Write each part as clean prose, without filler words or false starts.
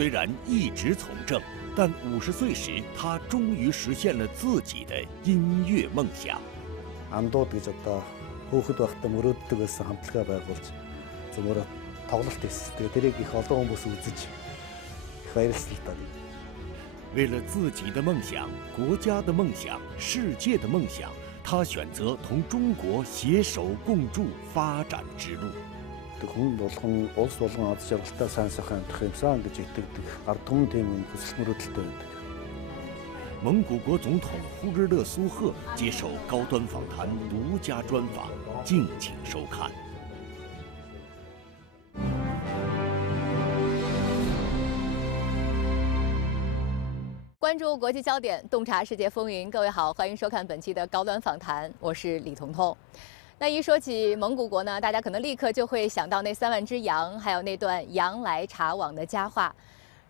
虽然一直从政，但50岁时，他终于实现了自己的音乐梦想。 андууд гэж одоо хөөхд байхдаа мөрөөддөг байсан хамтлагаа байгуулж зөвхөн тоглолт хийсэн. Тэгээ тэрийг их олон хүмүүс үзэж их баярлсан л даа. 为了自己的梦想、国家的梦想、世界的梦想，他选择同中国携手共筑发展之路。 хүн болгон улс болгон аз жаргалтай сайн сайхан амьдрах юмсан гэж итгэдэг ард түмэн тийм хүсэл мөрөөдөлтэй байдаг. 蒙古国总统呼日勒苏赫接受高端访谈独家专访，敬请收看。 关注国际焦点，洞察世界风云。各位好，欢迎收看本期的高端访谈，我是李彤彤。那一说起蒙古国呢，大家可能立刻就会想到那3万只羊，还有那段羊来茶往的佳话。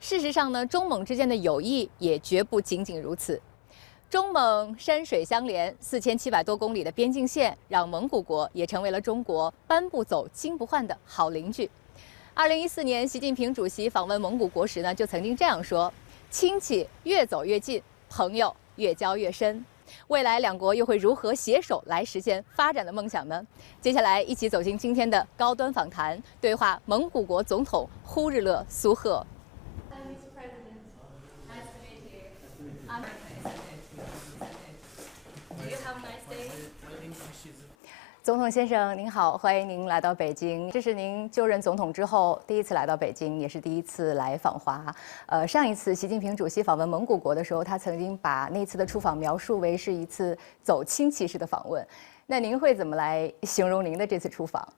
事实上呢，中蒙之间的友谊也绝不仅仅如此。中蒙山水相连，4700多公里的边境线，让蒙古国也成为了中国搬不走、经不换的好邻居。2014年，习近平主席访问蒙古国时呢，就曾经这样说。 亲戚越走越近，朋友越交越深。未来两国又会如何携手来实现发展的梦想呢？接下来一起走进今天的高端访谈，对话蒙古国总统呼日勒苏赫。总统先生您好，欢迎您来到北京。这是您就任总统之后第一次来到北京，也是第一次来访华。上一次习近平主席访问蒙古国的时候，他曾经把那次的出访描述为是一次走亲戚式的访问。那您会怎么来形容您的这次出访？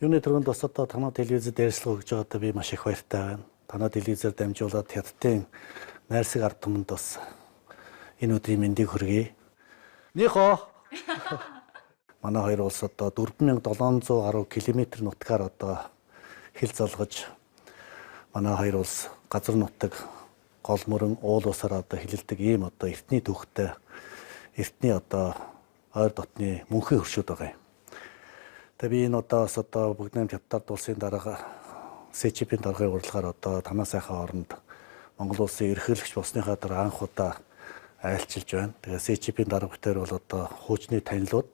Юуны төрөнд бас одоо танай телевизээр дээрслэг өгж байгаадаа би маш их баяртай байна. Танай телевизээр дамжуулаад хятадын найрсаг ард түмэнд бас энэ өдрийн мэндийг хүргэе. Нихо. Манай хоёр улс одоо 4700 гаруй километр нутгаар одоо хил залгаж манай хоёр улс газар нутаг гол мөрөн уул усаар одоо хилэлдэг ийм одоо эртний түүхтэй эртний одоо ойр дотны мөнхийн хөршүүд байгаа юм. Тэгээ би энэ удаас одоо бүгд найрамд хятад улсын дарга СЧП-ийн даргын урилгаар одоо танаа сайхан оронд Монгол улсын ерөнхийлөгч болсныхаа дараа анх удаа айлчилж байна. Тэгээ СЧП-ийн дарга битэр бол одоо хуучны танилуд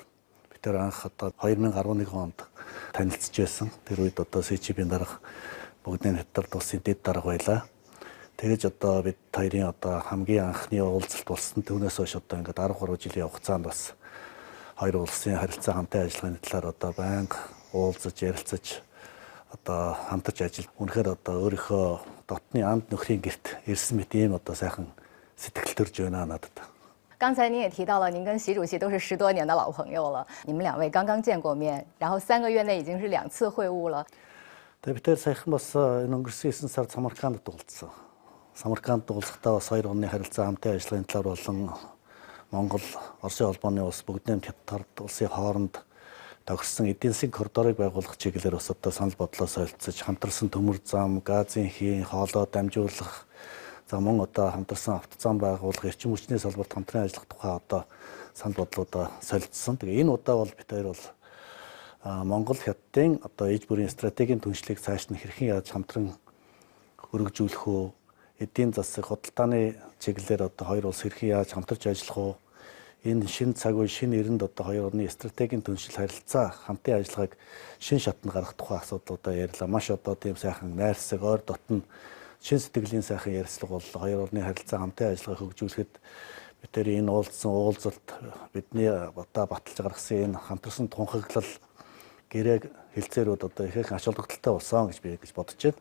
битэр анх одоо 2011 онд танилцж байсан. Тэр үед одоо СЧП-ийн дарга бүгд найрамд хятад улсын дэд дарга байлаа. Тэгэж одоо бид хоёрын одоо хамгийн анхны уулзалт болсон. Түүнээс хойш одоо ингээд 10 гаруй жилийн хугацаанд бас хоёр улсын харилцаа хамтын ажиллагааны талаар одоо байнга уулзаж ярилцаж одоо хамтарч ажил. Үнэхээр одоо өөрийнхөө дотны анд нөхрийн гэрт ирсэн мэт ийм одоо сайхан сэтгэл төрж байна надад. 刚才您也提到了，您跟习主席都是10多年的老朋友了。你们两位刚刚见过面，然后3个月内已经是2次会晤了。 Тэгээ бид тэр сайхан бас энэ өнгөрсөн 9 сард Самаркандд уулзсан. Самаркандд уулзахдаа бас хоёр оны харилцаа хамтын ажиллагааны талаар болон Монгол, Оросын холбооны улс бүгд найрамд хятад улсын хооронд тохирсон эдийн засгийн коридорыг байгуулах чиглэлээр бас одоо санал бодлоо солилцож хамтарсан төмөр зам, газын хийн, хоолой дамжуулах, за мөн одоо хамтарсан автозам байгуулах, эрчим хүчний салбарт хамтран ажиллах тухай одоо санал бодлуудаа солилцсон. Тэгээ энэ удаа бол бид хоёр бол Монгол хятадын одоо ээж бүрийн стратегийн түншлийг цааш нь хэрхэн яаж хамтран өргөжүүлэх вэ? Эдийн засаг худалдааны чиглэлээр одоо хоёр улс хэрхэн яаж хамтарч ажиллах вэ? Энэ шинэ цаг үе, шинэ эринд одоо хоёр орны стратегийн түншил харилцаа хамтын ажиллагааг шинэ шатнд гаргах тухай асуудлуудаа ярьлаа. Маш одоо тийм сайхан найрсаг, ойр дотн шин сэтгэлийн сайхан ярилцлага боллоо. Хоёр орны харилцаа хамтын ажиллагааг хөгжүүлэхэд бид энэ уулзсан уулзалт бидний одоо баталж гаргасан энэ хамтарсан тунхаглал гэрээг хэлцээрүүд одоо их ач холбогдолтой болсон гэж би бодож байна.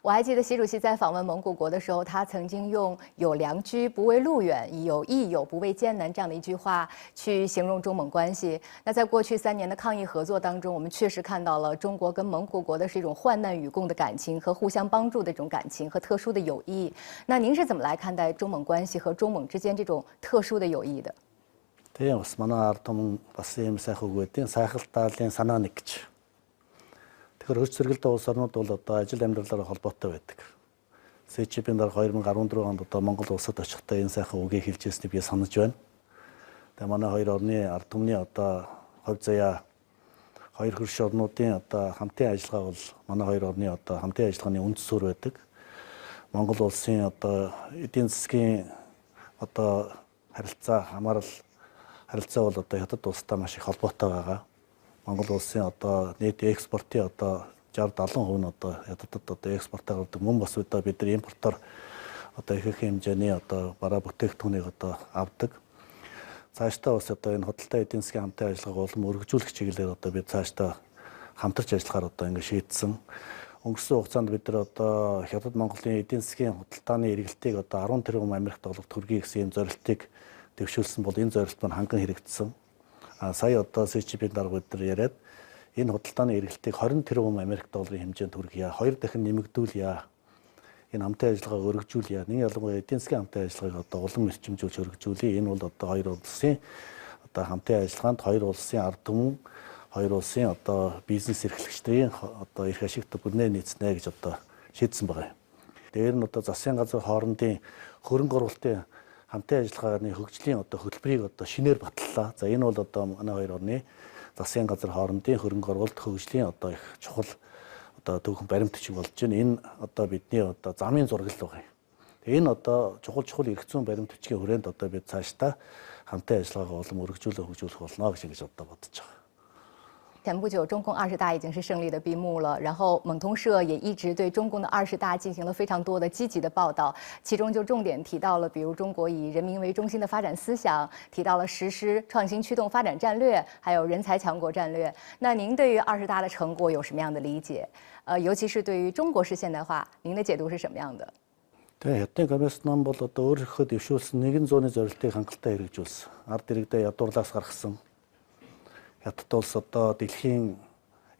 我还记得习主席在访问蒙古国的时候，他曾经用“有良居，不畏路远；有益友，不畏艰难”这样的一句话去形容中蒙关系。那在过去3年的抗疫合作当中，我们确实看到了中国跟蒙古国的是一种患难与共的感情和互相帮助的这种感情和特殊的友谊。那您是怎么来看待中蒙关系和中蒙之间这种特殊的友谊的？ Тийм бас манай ард түмэн бас ийм сайхан үгүүдийн сайхалтаалын санаа нэг гэж. Тэгэхээр хөрч зэрэгэлдээ улс орнууд бол одоо ажил амьдралаараа холбоотой байдаг. СЧП-ийн дарга 2014 онд одоо Монгол улсад очихдаа энэ сайхан үгийг хэлж ирснийг би санаж байна. Тэгээ манай хоёр орны ард түмний одоо хувь заяа хоёр хөрш орнуудын одоо хамтын ажиллагаа бол манай хоёр орны одоо хамтын ажиллагааны үнд суурь байдаг. Монгол улсын одоо эдийн засгийн одоо харилцаа харилцаа бол одоо хятад улстай маш их холбоотой байгаа. Монгол улсын одоо нийт экспортын одоо 60-70% нь одоо хятадд одоо экспортоор гардаг. Мөн бас одоо бид нар импортоор одоо их хэмжээний одоо бараа бүтээгдэхүүнийг одоо авдаг. Цаашдаа бас одоо энэ худалдаа эдийн засгийн хамтын ажиллагааг улам өргөжүүлэх чиглэлээр одоо бид цаашдаа хамтарч ажиллахаар одоо ингэ шийдсэн. Өнгөрсөн хугацаанд бид нар одоо Хятад Монголын эдийн засгийн худалдааны эргэлтийг одоо 10 тэрбум Америк доллар төргий гэсэн юм зорилтыг дэвшүүлсэн бол энэ зорилт маань ханган хэрэгжсэн. Сая одоо СЧП-ийн дарга бид нар яриад энэ худалдааны эргэлтийг 20 тэрбум Америк долларын хэмжээнд хүргье. 2 дахин нэмэгдүүлье. Энэ хамтын ажиллагааг өргөжүүлье. Нэг ялангуяа эдийн засгийн хамтын ажиллагааг одоо улам эрчимжүүлж өргөжүүлье. Энэ бол одоо хоёр улсын одоо хамтын ажиллагаанд хоёр улсын ард түмэн, хоёр улсын одоо бизнес эрхлэгчдийн одоо эрх ашигт бүрнээ нийцнэ гэж одоо шийдсэн байгаа юм. Дээр нь одоо засгийн газар хоорондын хөрөнгө оруулалтын хамтын ажиллагааны хөгжлийн одоо хөтөлбөрийг одоо шинээр батллаа. За энэ бол одоо манай хоёр орны засгийн газар хоорондын хөрөнгө оруулалт хөгжлийн одоо их чухал одоо түүхэн баримт бичиг болж байна. Энэ одоо бидний одоо замын зургал байгаа юм. Энэ одоо чухал эрх зүйн баримт бичгийн хүрээнд одоо бид цаашдаа хамтын ажиллагаагаа улам хөгжүүлэх болно гэж одоо бодож байгаа.前不久，中共20大已经是胜利的闭幕了，然后蒙通社也一直对中共的20大进行了非常多的积极的报道，其中就重点提到了，比如中国以人民为中心的发展思想，提到了实施创新驱动发展战略，还有人才强国战略。那您对于20大的成果有什么样的理解？尤其是对于中国式现代化，您的解读是什么样的？ Тэгээ Хятадын коммунист нам бол одоо өөрийнхөө дэвшүүлсэн нэгэн зууны зорилтыг хангалттай хэрэгжүүлсэн. Ард иргэдээ ядуурлаас гаргасан. Хятад улс одоо дэлхийн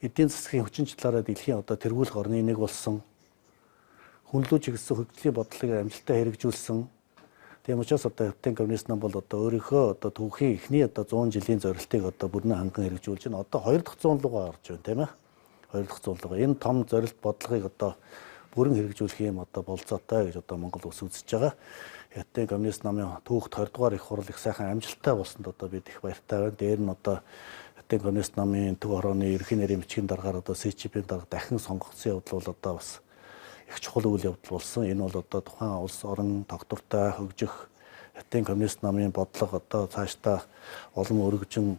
эдийн засгийн хүчин чадлаараа дэлхийн одоо тэргүүлэх орны нэг болсон. Хүнлүү чиглэсэн хөгжлийн бодлогыг амжилттай хэрэгжүүлсэн. Тийм учраас одоо Хятадын коммунист нам бол одоо өөрийнхөө одоо түүхийн эхний одоо 100 жилийн зорилтыг одоо бүрэн ханган хэрэгжүүлж байна. Одоо 2 дахь 100 руугаа орж байна, тийм ээ. 2 дахь 100 руугаа. Энэ том зорилт бодлогыг одоо бүрэн хэрэгжүүлэх юм одоо болцоотой гэж одоо Монгол улс үзэж байгаа. Хятадын коммунист намын түүхт 20 дугаар их хурал их сайхан амжилттай болсонд одоо бид их баяртай байна. Дээр нь одоо Хятадын коммунист намын төв хорооны ерхий нэрийн бичгийн дараагаар одоо СЧП-ийн дарга дахин сонгогдсон явдал бол одоо бас их чухал үйл явдал болсон. Энэ бол одоо тухайн улс орон тогтвортой хөгжих Хятадын коммунист намын бодлого одоо цаашдаа улам өргөжин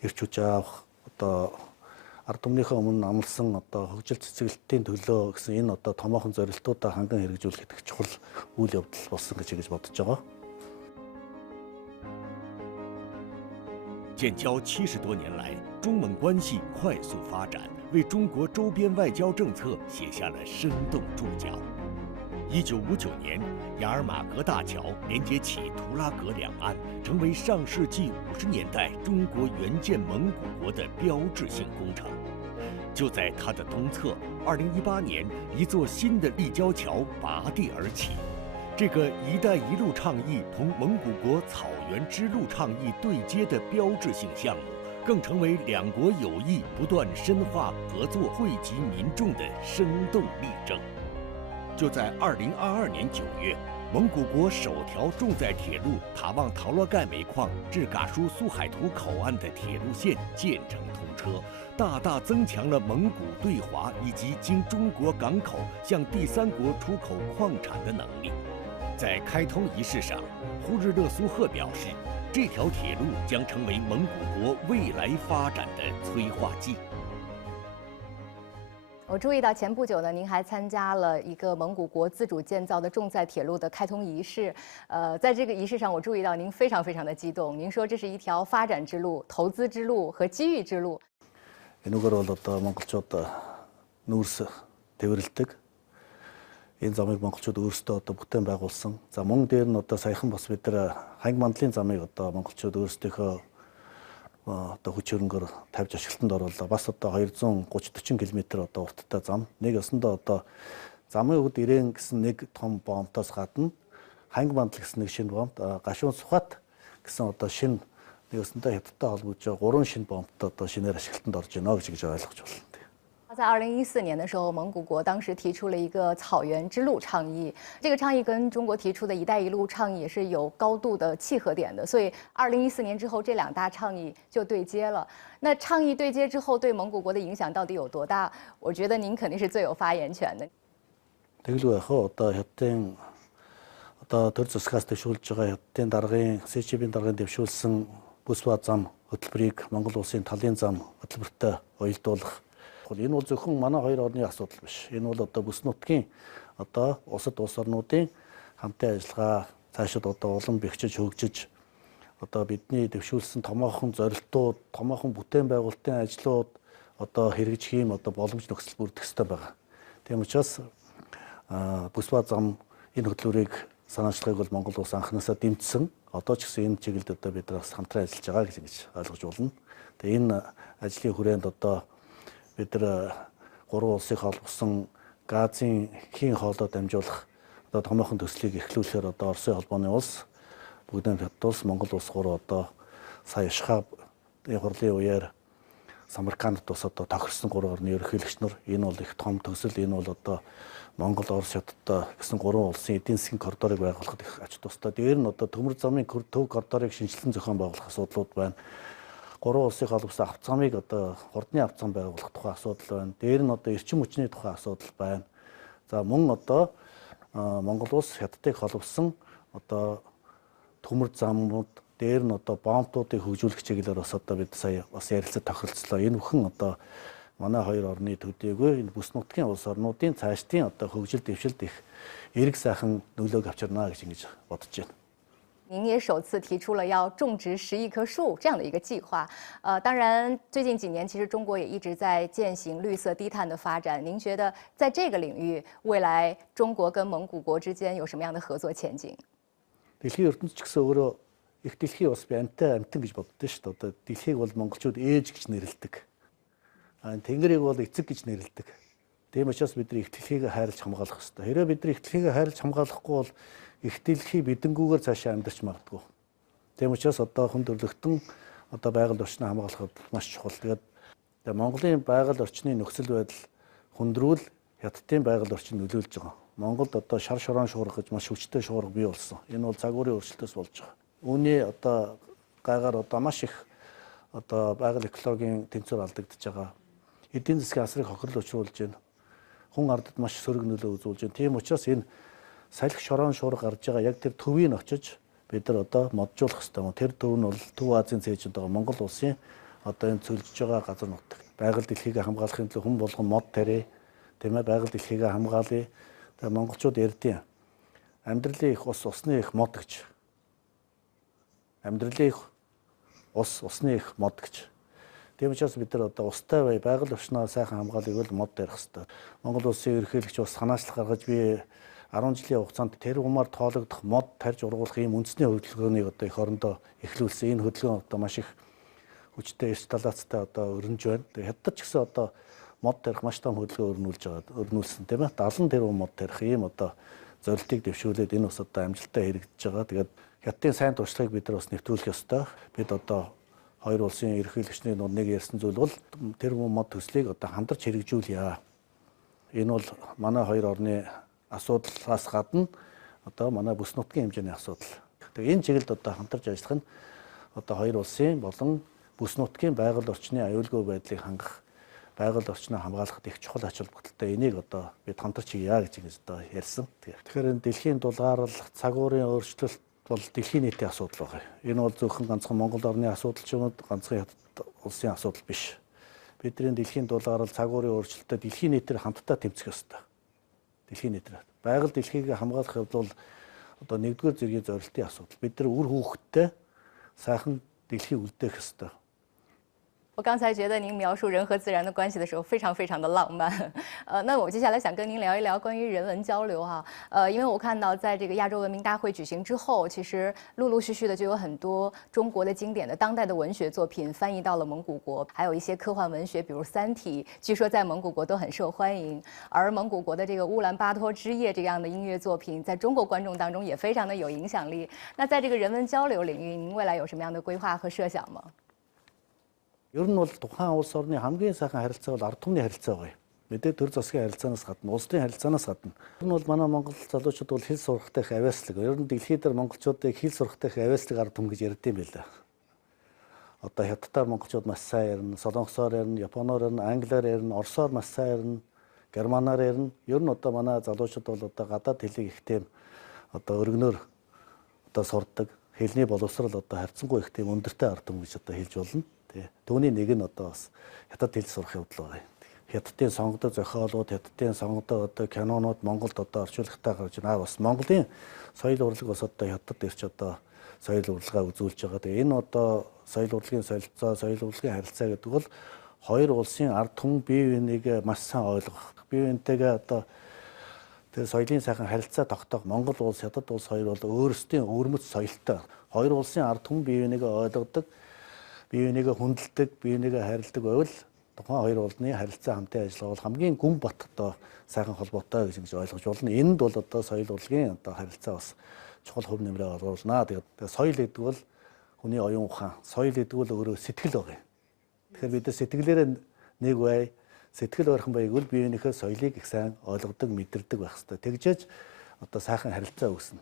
ирч хүч авах одоо ард түмнийхээ өмнө амлсан одоо хөгжил цэцэглэлтийн төлөө гэсэн энэ одоо томоохон зорилтуудаа ханган хэрэгжүүлэх гэдэг чухал үйл явдал болсон гэж бодож байгаа. 建交70多年来，中蒙关系快速发展，为中国周边外交政策写下了生动注脚。1959年，雅尔马格大桥连接起图拉格两岸，成为上世纪50年代中国援建蒙古国的标志性工程。就在它的东侧，2018年，一座新的立交桥拔地而起。这个“一带一路”倡议同蒙古国草原之路倡议对接的标志性项目，更成为两国友谊不断深化合作、惠及民众的生动例证。就在2022年9月，蒙古国首条重载铁路塔旺陶洛盖煤矿至噶舒苏海图口岸的铁路线建成通车，大大增强了蒙古对华以及经中国港口向第三国出口矿产的能力。在开通仪式上，呼日勒苏赫表示，这条铁路将成为蒙古国未来发展的催化剂。 我注意到前不久呢，您还参加了一个蒙古国自主建造的重载铁路的开通仪式。在这个仪式上，我注意到您非常的激动。您说这是一条发展之路、投资之路和机遇之路。 Энэгээр бол одоо монголчууд нүүрс тээвэрлэдэг. Энэ замыг монголчууд өөрсдөө одоо бүтээн байгуулсан. За мөн дээр нь одоо саяхан бас бид нар ханг мандлын замыг одоо монголчууд өөрсдийнхөө одоо хүч хөрөнгөөр тавьж ашиглалтанд оруулаа. Бас одоо 230-40 км одоо урттай зам. Нэг өсөндөө одоо замын өвд ирээн гэсэн нэг том бомтоос гадна ханг мандал гэсэн нэг шинэ бомт, гашуун сухат гэсэн одоо шинэ нэг өсөндөө хятадтай холбогдож байгаа 3 шинэ бомт одоо шинээр ашиглалтанд орж байна гэж ойлгож байна. 在2014年的时候，蒙古国当时提出了一个草原之路倡议，这个倡议跟中国提出的一带一路倡议也是有高度的契合点的，所以2014年之后，这两大倡议就对接了。那倡议对接之后，对蒙古国的影响到底有多大？我觉得您肯定是最有发言权的。Тэгэлгүй яах вэ? Одоо хятадын одоо төр засгаас дэвшүүлж байгаа хятадын даргын СЧБ-ийн даргын дэвшүүлсэн бүс ба зам хөтөлбөрийг Монгол улсын талын зам хөтөлбөртэй уялдуулах. Энэ бол зөвхөн манай хоёр орны асуудал биш. Энэ бол одоо бүс нутгийн одоо улсад улс орнуудын хамтын ажиллагаа цаашид одоо улам бэхжиж хөгжиж одоо бидний дэвшүүлсэн томоохон зорилтууд, томоохон бүтээн байгуулалтын ажлууд одоо хэрэгжих юм одоо боломж нөхцөл бүрдэх ёстой байгаа. Тийм учраас бүс ба зам энэ хөтөлбөрийг санаачлагыг бол Монгол улс анхнаасаа дэмжсэн. Одоо ч гэсэн энэ чиглэлд одоо бид нар бас хамтран ажиллаж байгаа гэж ойлгож болно. Тэгээ энэ ажлын хүрээнд одоо бид нар гурван улсыг холбосон газын хийн хоолой дамжуулах одоо томоохон төслийг эхлүүлэхээр одоо Оросын холбооны улс, бүгдийн хятад улс, Монгол улс гурав одоо сая Шхаб хурлын үеэр Самаркандд бас одоо тохирсон гурван орны ерөнхийлөгч нар энэ бол их том төсөл, энэ бол одоо Монгол, Орос, Хятадтай гэсэн гурван улсын эдийн засгийн коридорыг байгуулахад их ач тустай. Дээр нь одоо төмөр замын төв коридорыг шинжилэн зохион байгуулах асуудлууд байна. Гурван улсыг холбосон авцамыг одоо хурдны авцам байгуулах тухай асуудал байна. Дээр нь одоо эрчим хүчний тухай асуудал байна. За мөн одоо Монгол улс Хятадыг холбосон одоо төмөр замууд дээр нь одоо бомбуудыг хөгжүүлэх чиглэлээр бас одоо бид сая бас ярилцаж тохиролцлоо. Энэ бүхэн одоо манай хоёр орны төдийгүй энэ бүс нутгийн улс орнуудын цаашдын одоо хөгжил дэвшилд их эрг сайхан нөлөөг авчирна гэж ингэж бодож байна. 您也首次提出了要种植10亿棵树这样的一个计划，当然最近几年其实中国也一直在践行绿色低碳的发展。您觉得在这个领域，未来中国跟蒙古国之间有什么样的合作前景？ Дэлхийн ертөнц ч гэсэн өөрөө их дэлхий бас би амтай амтан гэж боддоо шүү дээ. Одоо дэлхийг бол монголчууд ээж гэж нэрлэдэг. Тэнгэрийг бол эцэг гэж нэрлэдэг. Тийм учраас бид нар их дэлхийг хайрлаж хамгаалах хэрэгтэй. Хэрвээ бид нар их дэлхийг хайрлаж хамгаалахгүй бол их дэлхий бидэнгүүгээр цаашаа амьдарч магадгүй. Тийм учраас одоо хүн төрөлхтөн одоо байгаль орчныг хамгаалахад маш чухал. Тэгээд Монголын байгаль орчны нөхцөл байдал хүндрүүл хятадын байгаль орчин нөлөөлж байгаа. Монголд одоо шар шорон шуурга гэж маш хүчтэй шуурга бий болсон. Энэ бол загварын өөрчлөлтөөс болж байгаа. Үүний одоо гайгаар одоо маш их одоо байгаль экологийн тэнцвэр алдагдж байгаа. Эдийн засгийн асрыг хохирол учруулж байна. Хүн ардад маш сөрөг нөлөө үзүүлж байна. Тийм учраас энэ салхи шорон шуурга гарч байгаа яг тэр төвийг очиж бид нар одоо моджуулах хэрэгтэй. Тэр төв нь бол Төв Азийн цээжинд байгаа Монгол улсын одоо энэ цөлж байгаа газар нутаг. Байгаль дэлхийг хамгаалахын төлөө хүн болгон мод тарэ. Тийм ээ, байгаль дэлхийг хамгаалъя. Тэгээ монголчууд ярьдیں۔ Амьдралын их ус, усны их мод гэж. Амьдралын их ус, усны их мод гэж. Тийм учраас бид нар одоо устай бай, байгаль орчноо сайхан хамгаалыг бол мод барих хэрэгтэй. Монгол улсын ерөнхийлөгч бас санаачлах гаргаж би 10 жилийн хугацаанд тэр умаар тоологдох мод тарж ургуулах ийм үндэсний хөдөлгөөнийг одоо их орондоо эхлүүлсэн. Энэ хөдөлгөөн одоо маш их хүчтэй эрс талаацтай одоо өрнөж байна. Тэгээ хятад ч гэсэн одоо мод тарих маш том хөдөлгөөн өрнүүлсэн тийм ээ. 70 тэрбум мод тарих ийм одоо зорилтыг дэвшүүлээд энэ бас одоо амжилттай хэрэгжиж байгаа. Тэгээд хятадын сайн туршлагыг бид нар бас нэвтрүүлэх ёстой. Бид одоо хоёр улсын ерөнхийлөгчний нэг ярьсан зүйл бол тэрбум мод төслийг одоо хамтарч хэрэгжүүлье. Энэ бол манай хоёр орны асуудлаас гадна одоо манай бүс нутгийн хэмжээний асуудал. Тэгээ энэ чиглэлд одоо хамтарч ажиллах нь одоо хоёр улсын болон бүс нутгийн байгаль орчны аюулгүй байдлыг хангах, байгаль орчноо хамгаалахад их чухал ач холбогдолтой. Энийг одоо бид хамтарч хийя гэж одоо ярьсан. Тэгэхээр энэ дэлхийн дулгаарлал, цаг уурын өөрчлөлт бол дэлхийн нийтийн асуудал байна. Энэ бол зөвхөн ганцхан Монгол орны асуудал ч юм уу, ганцхан Хятад улсын асуудал биш. Бидний дэлхийн дулгаарлал, цаг уурын өөрчлөлтөд дэлхийн нийтээр хамтдаа тэмцэх ёстой. Дэлхийн нийтээр. Байгаль дэлхийг хамгаалах хувьд бол одоо нэгдүгээр зэргийн зорилтын асуудал. Бид нар үр хүүхэдтэй сайхан дэлхийг үлдээх ёстой. 我刚才觉得您描述人和自然的关系的时候非常非常的浪漫，那我接下来想跟您聊一聊关于人文交流哈，因为我看到在这个亚洲文明大会举行之后，其实陆陆续续的就有很多中国的经典的当代的文学作品翻译到了蒙古国，还有一些科幻文学，比如《三体》，据说在蒙古国都很受欢迎，而蒙古国的这个《乌兰巴托之夜》这样的音乐作品，在中国观众当中也非常的有影响力。那在这个人文交流领域，您未来有什么样的规划和设想吗？ Ер нь бол тухайн улс орны хамгийн сайхан харилцаа бол ард түмний харилцаа гоё. Мэдээ төр засгийн харилцаанаас гадна, улсын харилцаанаас гадна. Ер нь бол манай монгол залуучууд бол хэл сурахтай их авиаслаг. Ер нь дэлхийд монголчуудыг хэл сурахтай их авиаслаг ард түм гэж ярьд юм байлаа. Одоо хятадаар монголчууд маш сайн ярина, солонгосоор ярина, японоор ярина, англиар ярина, орсоор маш сайн ярина, германаар ярина. Ер нь одоо манай залуучууд бол одоо гадаад хэлийг их тийм одоо өргөнөөр одоо сурдаг. Хэлний боловсрол одоо харьцангуй их тийм өндөртэй ард түмэн гэж одоо хэлж болно. Тий. Түүний нэг нь одоо бас хятад хэл сурах явдал байгаа юм. Хятадын сонгодог зохиолууд, хятадын сонгодог одоо кинонууд Монголд одоо орчуулагтай гарч байна. Бас Монголын соёл урлаг бас одоо хятад ирч одоо соёл урлагаа үзүүлж байгаа. Тэгээ энэ одоо соёл урлагийн солилцоо, соёл урлагийн харилцаа гэдэг бол хоёр улсын ард түмэн бие биенийг маш сайн ойлгох, бие биентэйгээ одоо тэр соёлын сайхан харилцаа тогтоох. Монгол улс, хятад улс хоёр бол өөрсдийн өвөрмөц соёлтой. Хоёр улсын ард түмэн бие биенийг ойлгодог, бие биенийг хүндэлдэг, бие биенийг харилдаг байвал тухайн хоёр улсны харилцаа хамтын ажиллагаа бол хамгийн гүн бат одоо сайхан холбоотой гэж ойлгож болно. Энд бол одоо соёл урлагийн одоо харилцаа бас чухал хөв нэмрээ оруулнаа. Тэгээд соёл гэдэг бол хүний оюун ухаан, соёл гэдэг бол өөрөө сэтгэл байгаа юм. Тэгэхээр бид сэтгэлээрээ нэг бай, сэтгэл ойрхон байвал биеийнхээ соёлыг их сайн ойлгодог, мэдэрдэг байх хэрэгтэй. Тэгжээж одоо сайхан харилцаа үүснэ.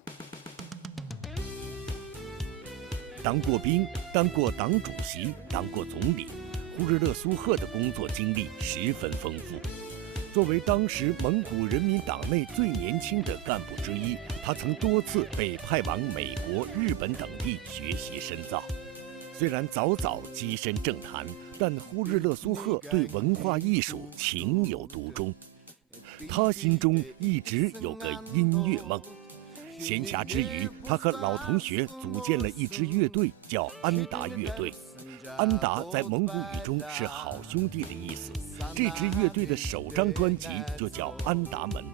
当过兵，当过党主席，当过总理，呼日勒苏赫的工作经历十分丰富。作为当时蒙古人民党内最年轻的干部之一，他曾多次被派往美国、日本等地学习深造。虽然早早跻身政坛，但呼日勒苏赫对文化艺术情有独钟。他心中一直有个音乐梦。闲暇之余，他和老同学组建了一支乐队，叫安达乐队。安达在蒙古语中是好兄弟的意思。这支乐队的首张专辑就叫《安达门》。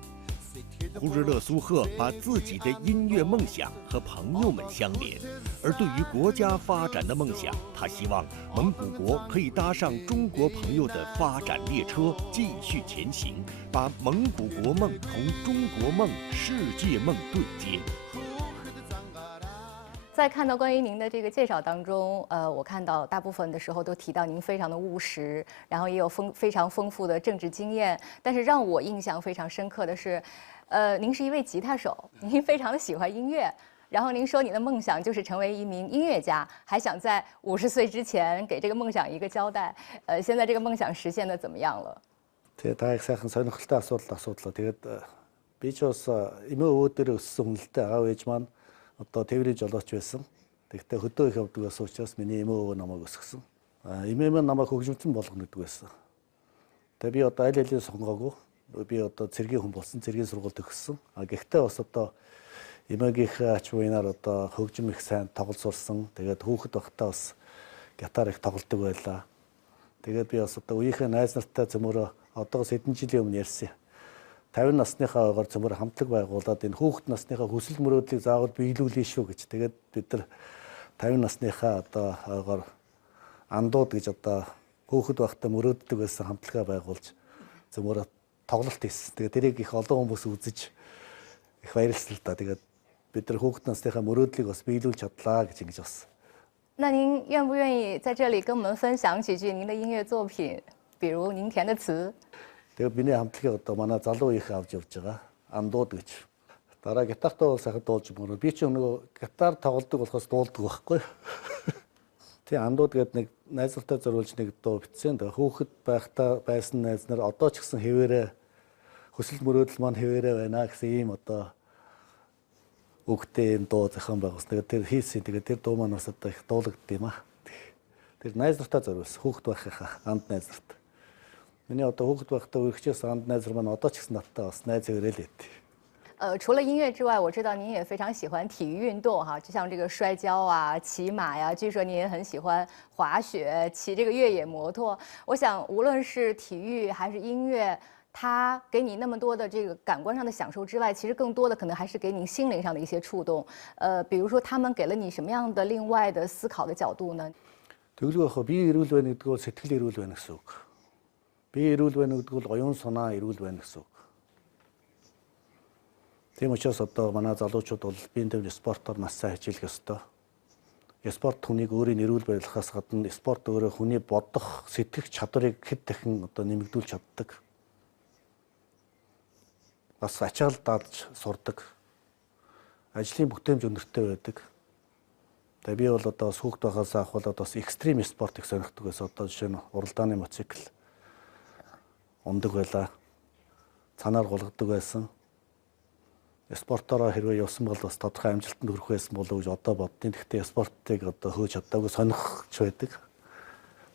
呼日勒苏赫把自己的音乐梦想和朋友们相连，而对于国家发展的梦想，他希望蒙古国可以搭上中国朋友的发展列车，继续前行，把蒙古国梦同中国梦、世界梦对接。在看到关于您的这个介绍当中，我看到大部分的时候都提到您非常的务实，然后也有非常丰富的政治经验。但是让我印象非常深刻的是，您是一位吉他手，您非常的喜欢音乐。然后您说你的梦想就是成为一名音乐家，还想在50岁之前给这个梦想一个交代。现在这个梦想实现的怎么样了？ Тэгээ та их сайхан сонирхолтой асуудал. Тэгээд би ч бас эмээ өвөө дээр өссөн хүн л дээ. Аав ээж маань одоо тээврийн жолооч байсан. Тэгтээ хөдөө их явдаг байсан учраас миний эмээ өвөө намайг өсгсөн. Эмээ маань намайг хөгжимчин болгоно гэдэг байсан. Тэгээ би одоо аль алийг сонгоогүй. Би одоо цэргийн хүн болсон, цэргийн сургууль төгссөн. Гэхдээ бас одоо эмээгийнхээ ач буйнаар одоо хөгжим их сайн тоглож сурсан. Тэгээд хүүхэд байхдаа бас гитар их тоглодог байлаа. Тэгээд би бас одоо үеийнхээ найз нартай зөмөрөө одоогоос хэдэн жилийн өмнө ярьсан. 50 насныхаа ойгоор зөмөр хамтлаг байгуулад энэ хүүхэд насныхаа хүсэл мөрөөдлийг заавал биелүүлнэ шүү гэж. Тэгээд бид нар 50 насныхаа одоо ойгоор андууд гэж одоо хүүхэд байхдаа мөрөөддөг байсан хамтлагаа байгуулж зөмөр тоглолт хийсэн. Тэгээд тэрийг их олон хүмүүс үзэж их баярлсан л да. Тэгээд бид нар хүүхэд насныхаа мөрөөдлийг бас биелүүлж чадлаа гэж ингэж бас. 那您愿不愿意在这里跟我们分享几句您的音乐作品，比如您填的词？ Тэгээд миний хамтлагийг одоо манай залуу их авч явж байгаа. Андууд гэж. Дараа гитартаа бол сайхан дуулж мөрөө. Би ч нөгөө гитар тоглодог болохоос дуулдаг байхгүй. Тэ андууд гээд нэг найзлалтай зориулж нэг дуу бичсэн. Тэгээд хүүхэд байхдаа байсан найз нар одоо ч гэсэн хэвээрээ хүсэл мөрөөдөл маань хэвээрээ байна гэсэн ийм одоо үгтэй юм дуу зохион байгуулсан. Тэгээд тэр хийсэн. Тэгээд тэр дуу маань бас одоо их дуулагдд юм аа. Тэр найз нартай зориулсан. Хүүхэд байхынхаа анд найз нартай. Миний одоо хүүхэд байхдаа үргэлжлээс анд найз маань одоо ч гэсэн надтай бас найз өрөөл байт. 除了音乐之外，我知道您也非常喜欢体育运动哈，就像这个摔跤啊、骑马呀，据说您也很喜欢滑雪、骑这个越野摩托。我想，无论是体育还是音乐，它给你那么多的这个感官上的享受之外，其实更多的可能还是给您心灵上的一些触动。比如说，他们给了你什么样的另外的思考的角度呢？ Тэглгүй яг би эрүүл байна гэдэг бол сэтгэл эрүүл байна гэсэн үг. Би эрүүл байна гэдэг бол оюун санаа эрүүл байна гэсэн үг. Тийм учраас одоо манай залуучууд бол биеийн төвийн спортоор маш сайн хичээлэх ёстой. Спорт хүнийг өөрийн эрүүл байлгахаас гадна спорт өөрөө хүний бодох, сэтгэх чадварыг хэд дахин одоо нэмэгдүүлж чаддаг. Бас ачаал даалж сурдаг. Ажлын бүтээмж өндөртэй байдаг. Тэгээ би бол одоо хүүхэд байхаас ахвалаад бас экстрим спорт их сонирхдаг байсан. Одоо жишээ нь уралдааны мотоцикл ундаг байлаа. цанаар голгодог байсан. Спортороо хэрвээ явсан бол бас тодорхой амжилтанд хүрэх байсан болов уу гэж одоо боддیں۔ Гэхдээ спортыг одоо хөөж чадаагүй сонирхч байдаг.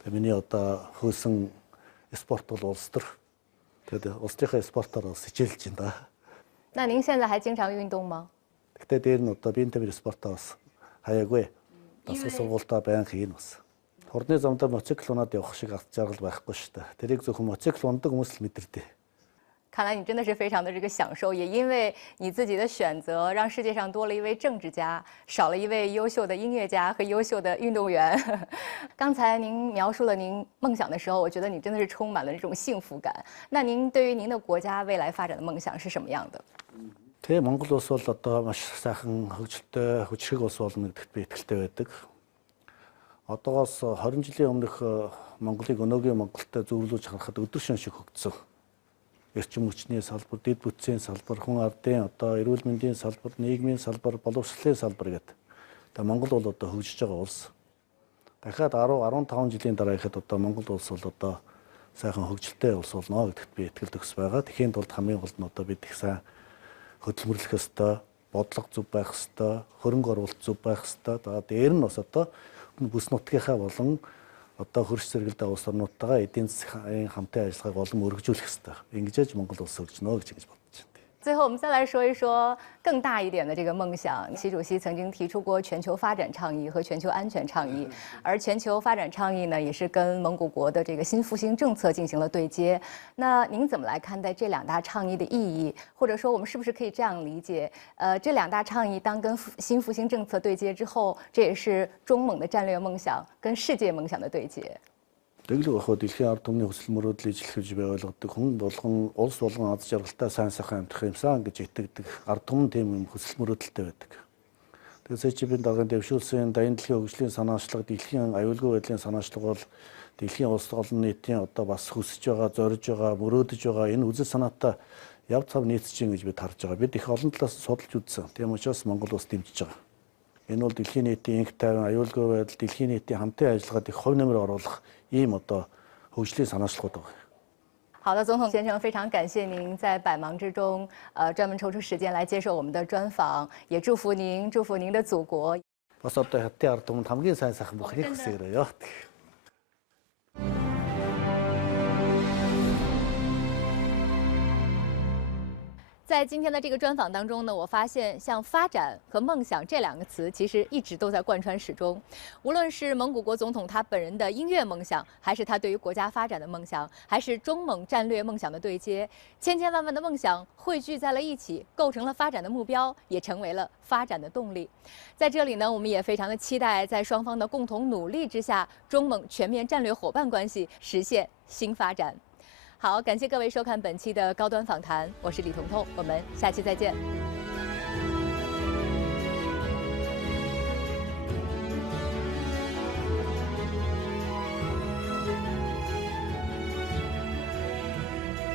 Тэгээ миний одоо хөөсөн спорт бол улс төр. Тэгээд улсынхаа спортоор бас хичээлж байна да. 那您现在还经常运动吗？ Гэхдээ дээр нь одоо биентэй бэр спортоо бас хаяагүй. Бас сургуультаа байнга хийн бас. Хурдны замдаа моцикл унаад явах шиг ард жаргал байхгүй шүү дээ. Тэрийг зөвхөн моцикл ундаг хүмүүс л мэдэрдэг. 看来你真的是非常的这个享受，也因为你自己的选择，让世界上多了一位政治家，少了一位优秀的音乐家和优秀的运动员。刚才您描述了您梦想的时候，我觉得你真的是充满了这种幸福感。那您对于您的国家未来发展的梦想是什么样的？ Тэгээ Монгол улс бол одоо маш сайхан хөгжилтэй хүчрэг улс болно гэдэгт би итгэлтэй байдаг. Одоогоос 20 жилийн өмнөх Монголыг өнөөгийн Монголтой зөвлөж харахад өдөр шөнө шиг хөгжсөн. Эрчим хүчний салбар, дэд бүтцийн салбар, хүн ардын одоо эрүүл мэндийн салбар, нийгмийн салбар, боловсролын салбар гэдэг. Тэгээ Монгол бол одоо хөгжиж байгаа улс. Дахиад 10-15 жилийн дараа ихэд одоо Монгол улс бол одоо сайхан хөгжилтэй улс болно гэдэгт би итгэл төгс байгаа. Тэхийн тулд хамгийн гол нь одоо бид их сайн хөдөлмөрлөх ёстой, бодлого зөв байх ёстой, хөрөнгө оруулалт зөв байх ёстой. За дээр нь бас одоо бүс нутгийнхаа болон одоо хөрш зэрэгэлдээ улс орнуудтайгаа эдийн засгийн хамтын ажиллагааг олон өргөжүүлэх ёстой. Ингэж Монгол улс хөгжнө гэж бодож байна. 最后，我们再来说一说更大一点的这个梦想。习主席曾经提出过全球发展倡议和全球安全倡议，而全球发展倡议呢，也是跟蒙古国的这个新复兴政策进行了对接。那您怎么来看待这两大倡议的意义？或者说，我们是不是可以这样理解？这两大倡议当跟新复兴政策对接之后，这也是中蒙的战略梦想跟世界梦想的对接。 Тэглэг ахуй дэлхийн ард түмний хүсэл мөрөөдлийг илэрхийлж бай ойлгодог хүн болгон улс болгон аз жаргалтай сайн сайхан амьдрах юмсан гэж итгэдэг ард түмэн тийм юм хүсэл мөрөөдөлтэй байдаг. Тэгээд СЧП-ийн даргын дэвшүүлсэн дайны дэлхийн хөгжлийн санаачлаг, дэлхийн аюулгүй байдлын санаачлаг бол дэлхийн улс олон нийтийн одоо бас хүсэж байгаа, зорж байгаа, мөрөөдөж байгаа энэ үзэл санаатай яв цав нийцэж гин гэж бид харж байгаа. Бид их олон талаас судалж үзсэн. Тийм учраас Монгол улс дэмжиж байгаа. Энэ бол дэлхийн нийтийн инх тайван, аюулгүй байдал, дэлхийн нийтийн хамтын ажиллагаад их хувь нэмэр оруулах ийм одоо хөгжлийн санаачлалууд байгаа. 好的，总统先生，非常感谢您在百忙之中，专门抽出时间来接受我们的专访，也祝福您，祝福您的祖国。 Бас одоо хятадын ард түмэнд хамгийн сайн сайхан бүхнийг хүсээрэй. 在今天的这个专访当中呢，我发现像发展和梦想这两个词，其实一直都在贯穿始终。无论是蒙古国总统他本人的音乐梦想，还是他对于国家发展的梦想，还是中蒙战略梦想的对接，千千万万的梦想汇聚在了一起，构成了发展的目标，也成为了发展的动力。在这里呢，我们也非常的期待，在双方的共同努力之下，中蒙全面战略伙伴关系实现新发展。 好，感谢各位收看本期的高端访谈，我是李彤彤，我们下期再见。